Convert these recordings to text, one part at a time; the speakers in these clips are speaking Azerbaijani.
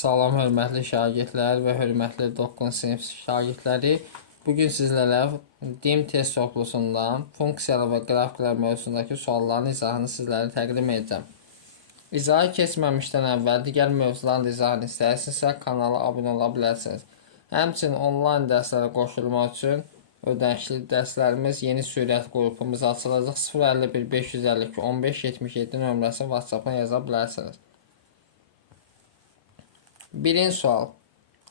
Salam hörmətli şagirdlər və hörmətli 9-cu sinif şagirdləri. Bugün sizlərə dim test sorğusundan funksiyalar və qrafiklər mövzusundakı sualların izahını sizlərə təqdim edəcəm. İzahı keçməmişdən əvvəl digər mövzuların izahını istəyirsinizsə kanala abunə ola bilərsiniz. Həmçinin onlayn dərslərə qoşulmaq üçün ödənişli dərslərimiz yeni sürət qrupumuz açılacaq. 051 552 15 77 nömrəsi WhatsApp-dan yaza bilərsiniz. Birinci sual.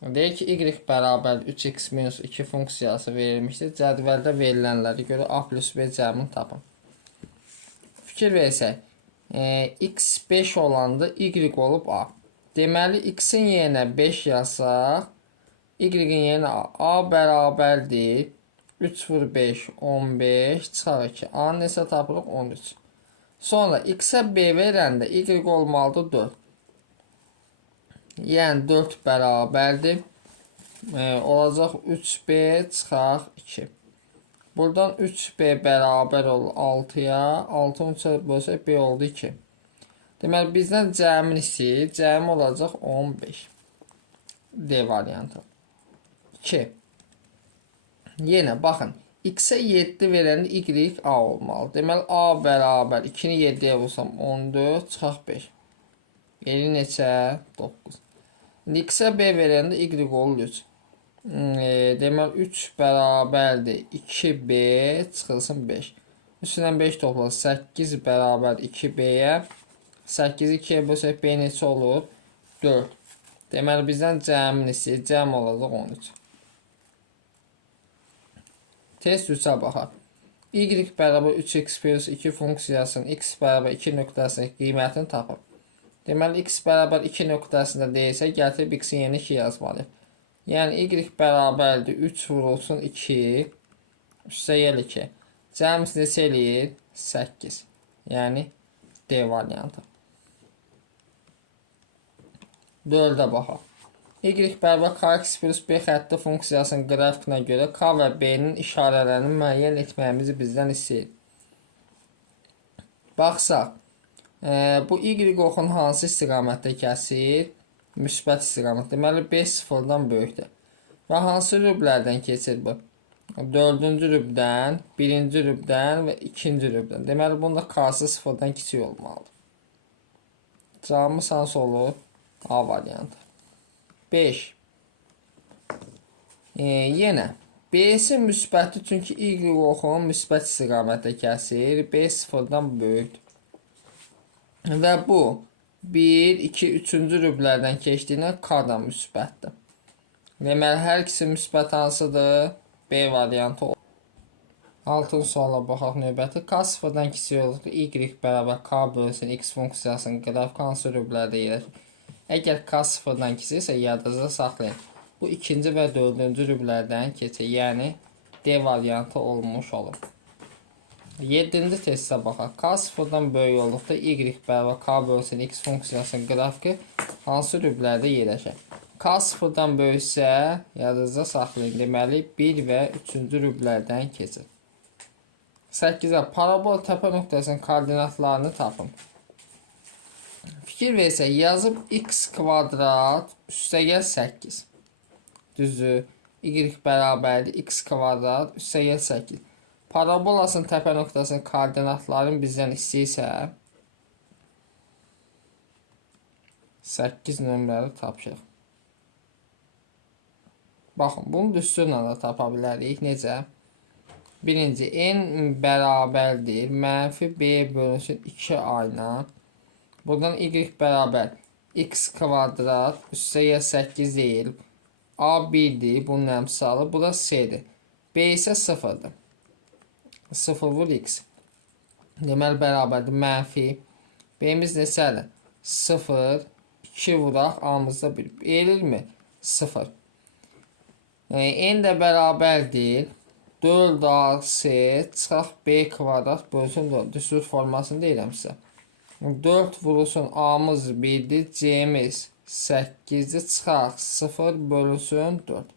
Deyir ki, y bərabər 3x minus 2 funksiyası verilmişdir. Cədvəldə verilənlərə görə a plus b cəmini tapın. Fikir versək, x 5 olanda y olub a. Deməli, x-in yerinə 5 yazsaq, y-in yerinə a bərabərdir. 3 vur 5, 15, çıxar 2. A-nı neçə tapırıq? 13. Sonra x-ə b verəndə y olmalıdır 4. Yəni 4 bərabərdir. Olacaq 3b çıxaq 2. Buradan 3b bərabər olur 6-ya. 6-nı 3-ə bölsək b oldu 2. Deməli bizdən cəmin istəyir. Cəmi olacaq 15. D variantı. 2. Yenə baxın. X-ə 7 verəndə y a olmalı. Deməli a bərabər 2-ni 7-yə vursam 14 çıxaq 5. Yeri neçə? 9. X-ə b verəndə y olur 3. Deməli 3 bərabərdir 2b çıxılsın 5. 3-dən 5 toplar 8 bərabər 2b-yə. 8-i 2-yə bölsək b neçə olur? 4. Deməli bizdən cəmin istəyir. Cəm olacaq 13. Test 3-ə baxaq. Y bərabər 3x plus 2 funksiyasının x bərabər 2 nöqtəsinin qiymətini tapın. Deməli, x bərabər 2 nöqtəsində deyilsə, gətirib x-in yerinə 2 yazmalıyıq. Yəni, y bərabərdir 3 vurulsun 2, üstəgəl 2. Cəmiz neçə eləyir? 8. Yəni, D variantı. 4-ə baxaq. Y bərabər kx plus b xətti funksiyasının qrafikinə görə k və b-nin işarələrini müəyyən etməyimizi bizdən istəyir. Baxsaq. Bu y oxun hansı istiqamətdə kəsir? Müsbət istiqamət. Deməli, 5 sıfırdan böyükdür. Və hansı rüblərdən keçir bu? 4-cü rübdən, 1-ci rübdən və 2-ci rübdən. Deməli, bunda k-sı sıfırdan kiçik olmalıdır. Cavabımız hansı olur? A variantı. 5. Yenə. B-si müsbətdir, çünki y oxun müsbət istiqamətdə kəsir. B sıfırdan böyükdür. Və bu 1, 2, 3-cü rüblərdən keçdiyinə k da müsbətdir. Deməli, hər ikisi müsbət hansıdır? B variantı olur. 6-cı suala baxaq növbəti. K sıfırdan kiçik olduqda y bərabər k bölsün x funksiyasının qrafiki hansı rüblərdə yerləşir? Əgər k sıfırdan kiçiksə, yadınızda saxlayın. Bu 2-ci və 4-cü rüblərdən keçir. Yəni, D variantı olmuş olur. 7-ci testə baxaq. K sıfırdan böyük olduqda y bərabər k bölsün x funksiyasının qrafiki hansı rüblərdə yerləşir? K sıfırdan böyüksə, yadınızda saxlayın. Deməli, 1 və 3-cü rüblərdən keçir. 8-ə parabol təpə nöqtəsinin koordinatlarını tapın. Fikir versək, yazıb x kvadrat üstəgəl 8. Düzü, y bərabərdir x kvadrat üstəgəl 8. Parabolasının təpə nöqtəsinin koordinatlarını bizdən istəyirsə 8 nömrəli tapışıq. Baxın, bunu düsturla da tapa bilərik. Necə? Birinci, n bərabərdir. Mənfi b bölünsün 2a ilə. Buradan y bərabər x kvadrat üstəgəl 8 deyil. A 1-dir. Bunun əmsalı. Bu da c-dir. B isə 0-dır. 0 vur x. Deməli, bərabərdir. Mənfi. B-miz neçədir? 0. 2 vuraq. A-mızda 1. Elirmi? 0. N də bərabərdir. 4ac çıxaq b kvadrat bölsün 4. Düstur formasını deyirəm sizə. 4 vurulsun. A-mız 1-dir. C-miz 8-dir. Çıxaq 0 bölünsün 4.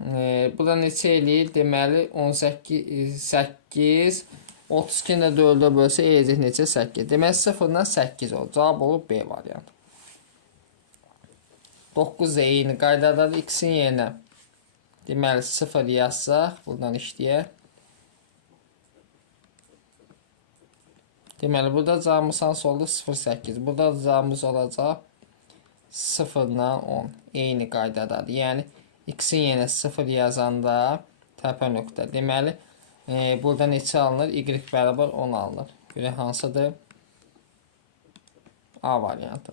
Bu da neçə eləyir? Deməli 18, 8, 32-ni də 4-ə bölsə eləyəcək neçə? 8. Deməli 0-dan 8 olur. Cavab olur B variantı. 9 da eyni qaydadadır. X-in yerinə deməli 0 yazsaq, buradan işləyək. Deməli, burada cavabımız hansı oldu? 0,8. Burada da cavabımız olacaq 0-dan 10. Eyni qaydadadır. Yəni, X-in yerinə 0 yazanda təpə nöqtə. Deməli, burada neçə alınır? Y bərabər 10 alınır. Görək hansıdır? A variantı.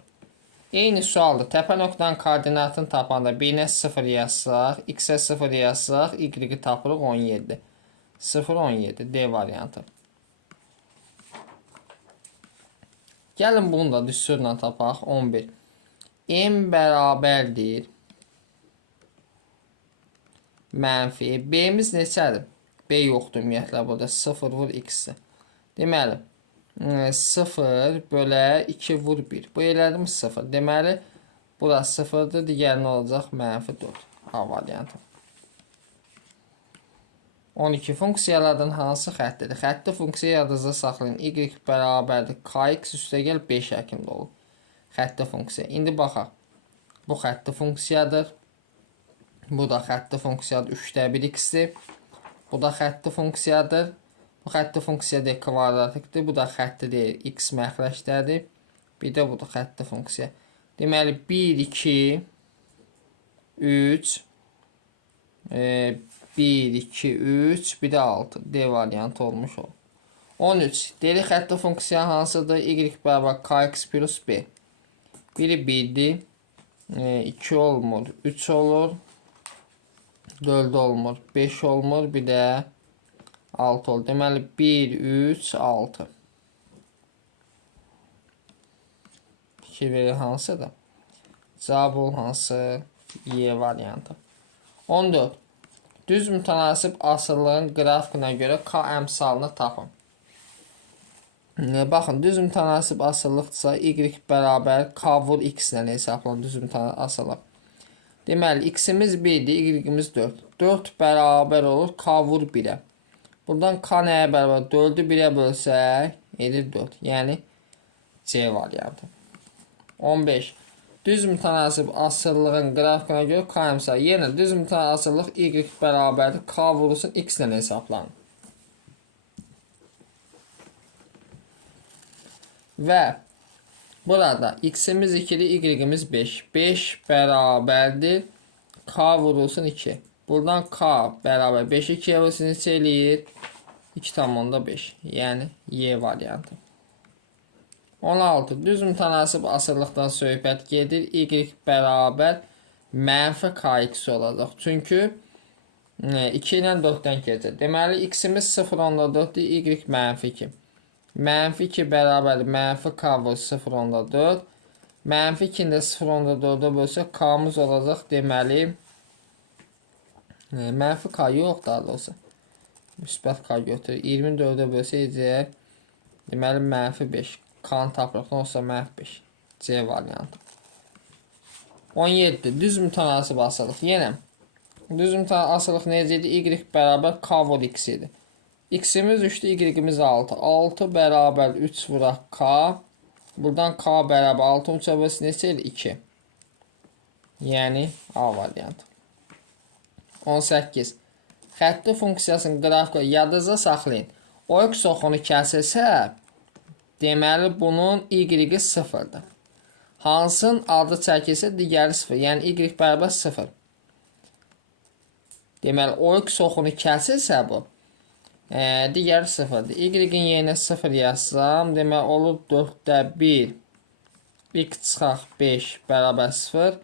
Eyni sualdır. Təpə nöqtənin koordinatını tapanda B-nə 0 yazsaq, X-ə 0 yazsaq, Y-i tapırıq 17. 0, 17. D variantı. Gəlin bunu da düsturla tapaq. 11. M bərabərdir. Mənfi. B-miz neçədir? B yoxdur ümumiyyətlə burada. 0 vur X-i. Deməli, 0 bölə 2 vur 1. Bu elədim 0. Deməli, bura 0-dır. Digəri nə olacaq? Mənfi 4. A variantı. 12. Funksiyalardan hansı xəttidir? Xətti funksiya yadınızda saxlayın. Y bərabərdir. Kx üstəgəl 5 şəklində olur. Xətti funksiya. İndi baxaq. Bu xətti funksiyadır. Bu da xətti funksiyadır. 3-də 1 x-dir. Bu da xətti funksiyadır. Bu xətti funksiyadır. Kvadratikdir. Bu da xətti deyil. X məxrəcdədir. Bir də bu da xətti funksiya. Deməli 1, 2, 3, 1, 2, 3, bir də 6. D variantı olmuş olur. 13. Deli xətti funksiya hansıdır? Y bərabər kx plus b. Biri 1-dir. 2 olmur. 3 olur. 4 olmur. 5 olmur. Bir də 6 olur. Deməli 1, 3, 6. Fikir verir hansıdır? Cavab hansı? Y variantı. 14. Düz mütənasib asıllığın qrafikinə görə K əmsalını tapın. Baxın, düz mütənasib asıllıqdırsa Y bərabər K vur X ilə hesablanır düz mütənasib asıllıq. Deməli, X-imiz 1-dir, Y-imiz 4. 4 bərabər olur K vur 1-ə. Buradan K nəyə bərabər? 4-ü 1-ə bölsək, edir 4. Yəni, C variantı. 15. Düz mütənasib asıllığın qrafikinə görə K əmsalı. Yenə düz mütənasib asıllıq Y bərabərdir. K vurulsun X ilə hesablanır. Və burada X-imiz 2-dir, Y-imiz 5. 5 bərabərdir. K vurulsun 2. Buradan K bərabər 5-i 2-yə vurulsun neçə eləyir? 2,5. Yəni Y variantı. 16. Düz mütənasib asıllıqdan söhbət gedir. Y bərabər mənfi kx olacaq. Çünki 2 ilə 4-dən keçir. Deməli, x-imiz 0,4-dir, y mənfi 2. Mənfi 2 bərabər mənfi k vur 0,4. Mənfi 2-ni də 0,4-ə bölsək, k-mız olacaq. Deməli, mənfi k yox, daha doğrusu. Müsbət k götürür. 24-ə bölsək, deməli, mənfi 5. K-nı tapırıq, olsa mənfi 5. C variantı. 17. Düz mütənasib asılıq. Yenə, düz mütənasib asılıq necədir? Y bərabər k vur x idi. X-imiz 3-dür, Y-imiz 6. 6 bərabər 3 vuraq k. Buradan k bərabər 6 3-ə bölsək neçə ilə? 2. Yəni A variantı. 18. Xətti funksiyasının qrafika yadınızda saxlayın. O x oxunu kəsilsə, deməli bunun y-i 0-dır. Hansın adı çəkilsə, digəri 0. Yəni y bərabər 0. Deməli o x oxunu kəsilsə bu, digəri 0-dır. Y-in yerinə 0 yazsam, deməli olur 4-də 1, x çıxaq 5 bərabər 0.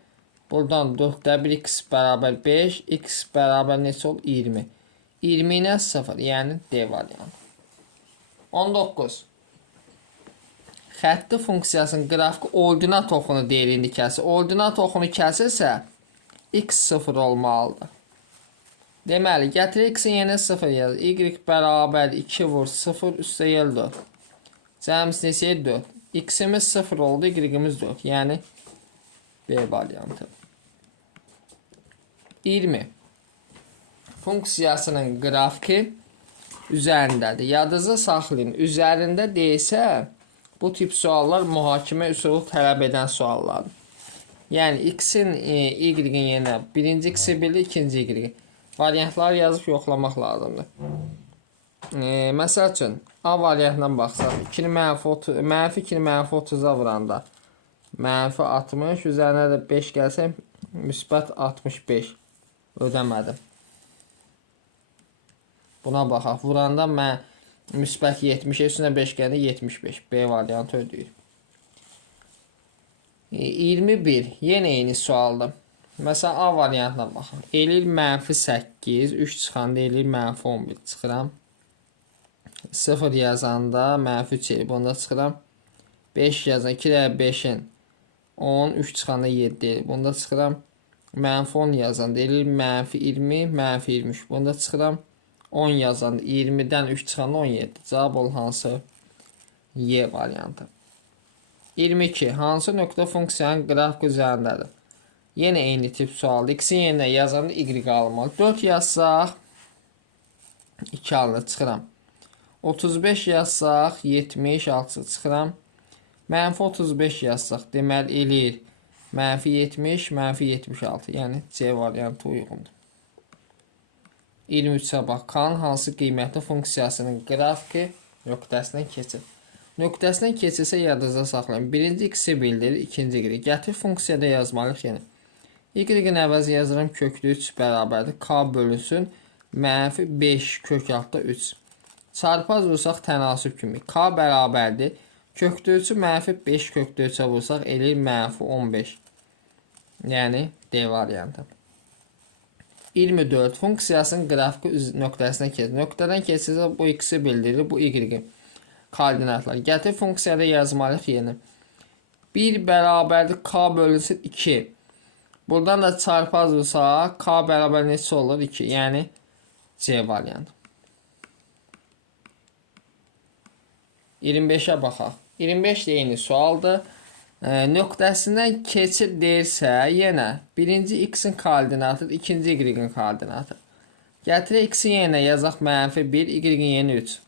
Buradan 4-də 1 x bərabər 5, x bərabər neçə olur? 20. 20 ilə 0, yəni D variantı. 19. Xətti funksiyasının qrafiki ordinat oxunu deyilini kəsir. Ordinat oxunu kəsirsə, x 0 olmalıdır. Deməli, gətir x-in yerinə 0 yazır. Y bərabər 2 vur 0 üstə gəl 4. Cəmiz neçəyə 4. X-imiz 0 oldu, Y-imiz 4. Yəni B variantı. 20. Funksiyasının qrafiki üzərindədir. Yadınızda saxlayın. Üzərində deyilsə, bu tip suallar mühakimə üsulu tələb edən suallardır. Yəni x-in y-in yerinə birinci x-i bilir, ikinci y. Variantları yazıb yoxlamaq lazımdır. Məsəl üçün A variantından baxsaq, 2-ni -2-30-a vuranda -60, üzərinə də 5 gəlsə -65 ödəmədim. Buna baxaq. Vuranda mən -70, üstünə 5 gəlir 75. B variantı ödəyir. 21. Yenə eyni sualdır. Məsələn, A variantına baxın. Eləyir -8, 3 çıxanda eləyir -11 çıxıram. 0 yazanda -3 eləyir, bunda çıxıram. 5 yazanda 2 də 5-in 10, 3 çıxanda 7 eləyir, bunda çıxıram. -10 yazanda eləyir -20, -23, bunda çıxıram. 10 yazanda 20-dən 3 çıxanda 17. Cavab ol hansı? Y variantı. 22. Hansı nöqtə funksiyanın qrafik üzərindədir? Yenə eyni tip sualdır. X-in yerinə yazanda Y almalı. 4 yazsaq 2 alınır, çıxıram. 35 yazsaq 76 çıxıram. -35 yazsaq deməli eləyir -70, -76. Yəni C variantı uyğundur. 23-ə bax. K-nın hansı qiymətli funksiyasının qrafiki nöqtəsindən keçir? Nöqtəsindən keçirsə yadınızda saxlayın. Birinci x-i bildirir, ikinci y. Gətir funksiyada yazmalıyıq yəni. Y-in əvəzi yazıram köklü 3 bərabərdir. K bölünsün -5 kök altda 3. Çarpaz vursaq tənasüb kimi. K bərabərdir. Köklü 3'ü -5 köklü 3'ə vursaq eləyir -15. Yəni D variantı. 24. Funksiyasının qrafiki nöqtəsindən keçir. Nöqtədən keçirsə bu x-i bildirir, bu y-in koordinatlar. Gətir funksiyada yazmalıyıq yeni. 1 bərabərdir K bölünsün 2. Buradan da çarpaz vursaq K bərabər neçə olur? 2. Yəni C variantı. 25'ə baxaq. 25 də eyni sualdır. Nöqtəsindən keçir deyirsə, yenə birinci x-in koordinatıdır, ikinci y-in koordinatı. Gətirək x-in yerinə yazaq -1, y-in yerinə 3.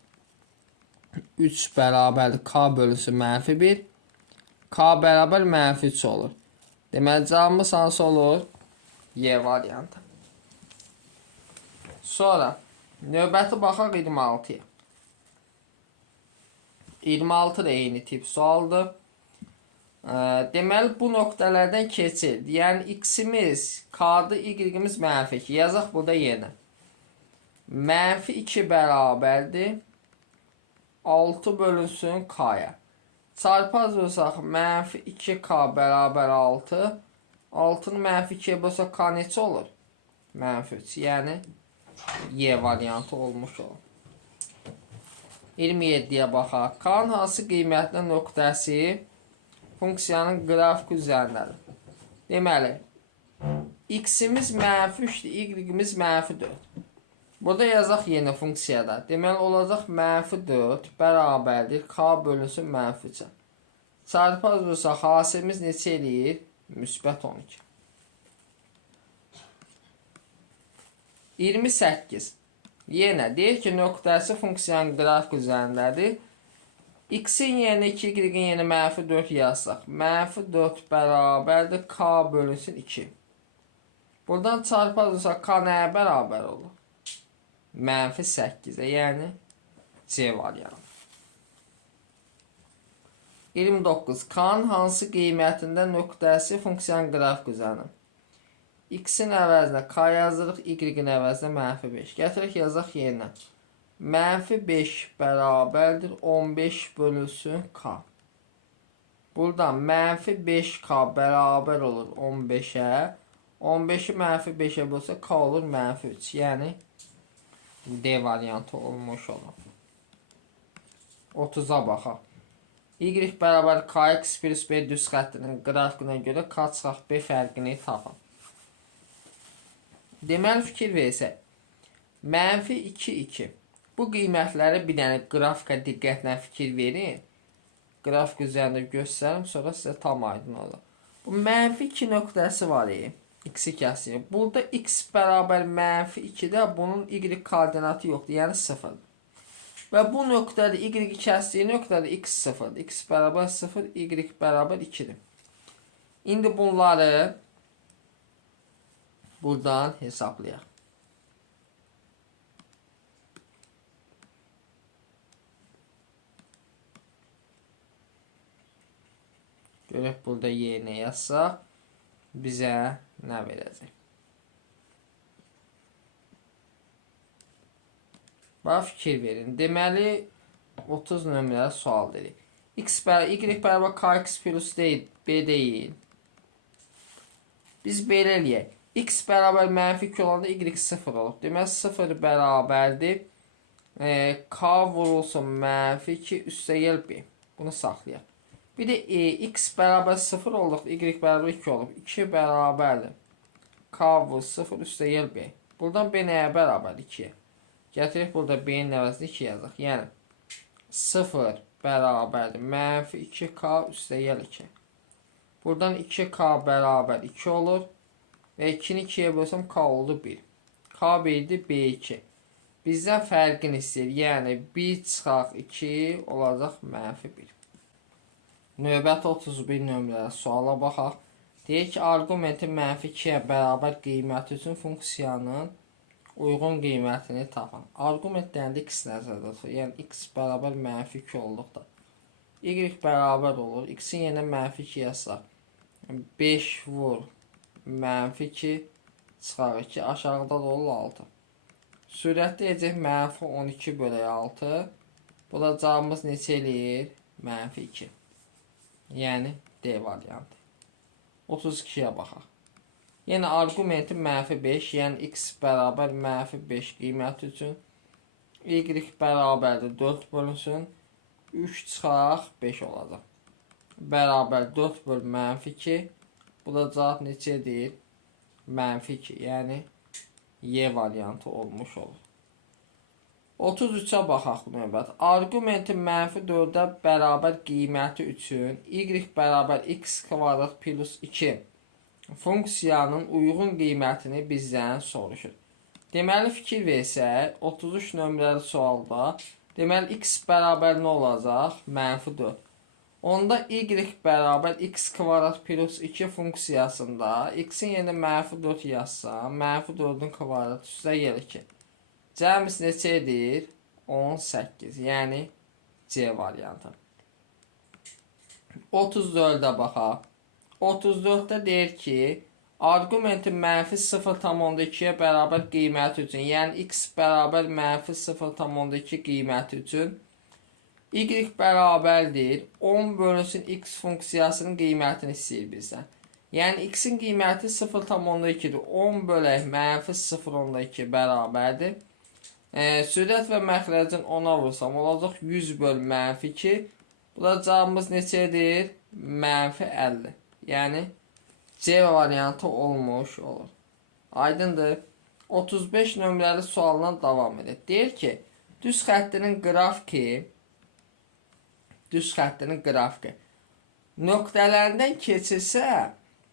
3 bərabərdir K bölünsün -1. K bərabər -3 olur. Deməli, cavabımız hansı olur? Y variantı. Sonra, növbəti baxaq 26'ya. 26 da eyni tip sualdır. Deməli, bu nöqtələrdən keçir. Yəni, x-imiz, K-dır, y-imiz -2. Yazaq burada yenə. -2 bərabərdir 6 bölünsün K-ya. Çarpaz vursaq -2K bərabər 6. 6'nı -2'ye bölsək K neçə olur? -3. Yəni Y variantı olmuş olur. 27'yə baxaq. K-nın hansı qiymətli nöqtəsi funksiyanın qrafiki üzərindədir? Deməli, x-imiz -3'dir, y-imiz -4. Burada yazaq yeni funksiyada. Deməli, olacaq -4 bərabərdir K bölünsün -3'ə. Çarpaz vursaq hasilimiz neçə eləyir? -12. 28. Yenə deyir ki, nöqtəsi funksiyanın qrafik üzərindədir. X-in yerinə 2, y-in yerinə -4 yazsaq. -4 bərabərdir K bölünsün 2. Buradan çarpaz vursaq K nəyə bərabər olur? -8'ə, yəni C variantı. 29. K-nın hansı qiymətində nöqtəsi funksiyanın qrafik üzərində? X-in əvəzinə K yazırıq, y-in əvəzinə -5. Gətirək yazaq yerinə. -5 bərabərdir 15 bölünsün K. Buradan -5K bərabər olur 15'ə. 15'i -5'ə bölsə K olur -3. Yəni D variantı olmuş olur. 30'a baxaq. Y bərabər KX plus B düz xəttinin qrafikinə görə K çıxaq B fərqini tapın. Deməli, fikir versək. -2, 2. Bu qiymətləri bir dənə qrafika diqqətlə fikir verin. Qrafik üzərində göstərim, sonra sizə tam aydın olur. Bu -2 nöqtəsi var. X-i kəsir. Burada x bərabər -2-də bunun y koordinatı yoxdur, yəni 0. Və bu nöqtədə y kəsdiyi nöqtədə x 0. X bərabər 0, y bərabər 2-dir. İndi bunları buradan hesaplayaq. Görək burada yerinə yazsaq bizə nə verəcək? Bax fikir verin. Deməli 30 nömrəli sual dedik. Y bərabər kx plus deyil, b deyil. Biz belə eləyək. X bərabər mənfi 2 olanda y 0 olub. Deməli 0 bərabərdir. K vurulsun mənfi 2 üstəgəl b. Bunu saxlayaq. Bir də x bərabər 0 olduqda y bərabər 2 olub. 2 bərabərdir. K vur 0 üstəgəl b. Buradan b nəyə bərabərdir? 2-yə. Gətirək burada b-nin əvəzində 2 yazaq. Yəni 0 bərabərdir. Mənfi 2k üstəgəl 2. Buradan 2k bərabər 2 olur. Və 2-ni 2-yə bölsəm k oldu 1. K 1-dir, b 2. Bizdən fərqini istəyir. Yəni 1 çıxaq 2 olacaq mənfi 1. Növbəti 31 nömrəli suala baxaq. Deyək ki, arqumentin mənfi 2-yə bərabər qiyməti üçün funksiyanın uyğun qiymətini tapın. Arqumentlərində x nəzərdə tutulur. Yəni x bərabər mənfi 2 olduqda y bərabər olur. X-in yenə mənfi 2 yazsaq 5 vur mənfi 2 çıxar 2 aşağıda da olur 6. Sürətli edəcək mənfi 12 bölək 6. Bu da cavabımız neçə eləyir? Mənfi 2. Yəni D variantı. 32-yə baxaq. Yəni arqumentin mənfi 5, yəni x bərabər mənfi 5 qiyməti üçün y bərabərdir 4 bölünsün 3 çıxaq 5 olacaq. Bərabər 4 böl mənfi 2. Bu da cavab neçədir? Mənfi 2. Yəni Y variantı olmuş olur. 33-ə baxaq növbət. Arqumentin mənfi 4-ə bərabər qiyməti üçün y bərabər x kvadrat plus 2 funksiyanın uyğun qiymətini bizdən soruşur. Deməli fikir versək 33 nömrəli sualda deməli x bərabər nə olacaq? Mənfi 4. Onda y bərabər x kvadrat plus 2 funksiyasında x-in yenə mənfi 4 yazsam mənfi 4-ün kvadratı üstəgəl 2. Cəmimiz neçədir? 18. Yəni C variantı. 34-də baxaq. 34-də deyir ki, arqumentin mənfi 0,2-yə bərabər qiyməti üçün, yəni x bərabər mənfi 0,2 qiyməti üçün y bərabərdir 10 bölünsün x funksiyasının qiymətini istəyir bizdən. Yəni x-in qiyməti 0,2-dir. 10 bölək mənfi 0,2 bərabərdir. Sürət və məxrəcin 10-a vursam olacaq 100 böl mənfi 2. Bu da cavabımız neçədir? Mənfi 50. Yəni C variantı olmuş olur. Aydındır. 35 nömrəli sualdan davam edir. Deyir ki, düz xəttinin qrafiki nöqtələrindən keçirsə,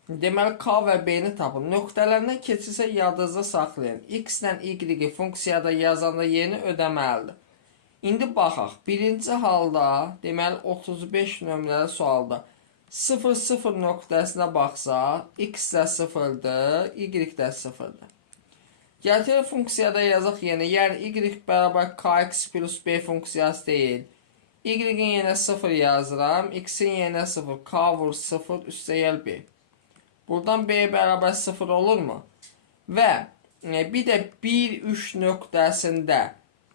deməli K və B-ni tapın. Nöqtələrindən keçirsə yadınızda saxlayın. X ilə Y funksiyada yazanda yeni ödəməlidir. İndi baxaq. Birinci halda, deməli 35 nömrəli sualda 0,0 nöqtəsinə baxsaq, x də 0-dır, y də 0-dır. Gətirək funksiyada yazaq yenə, yəni y bərabər kx plus b funksiyası deyil. Y-in yenə 0 yazıram, x-in yenə 0, k vur 0 üstəgəl b. Buradan b bərabər 0 olurmu? Və bir də 1-3 nöqtəsində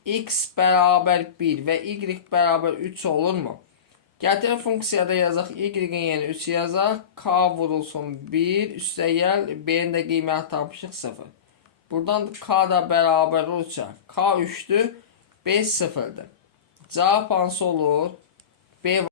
x bərabər 1 və y bərabər 3 olurmu? Gətirək funksiyada yazaq, y-in yenə 3 yazaq, k vurulsun 1, üstəgəl b-nin də qiyməti tapmışıq 0. Buradan k da bərabər olacaq, k 3-dür, b 0-dır. Cavab hansı olur? B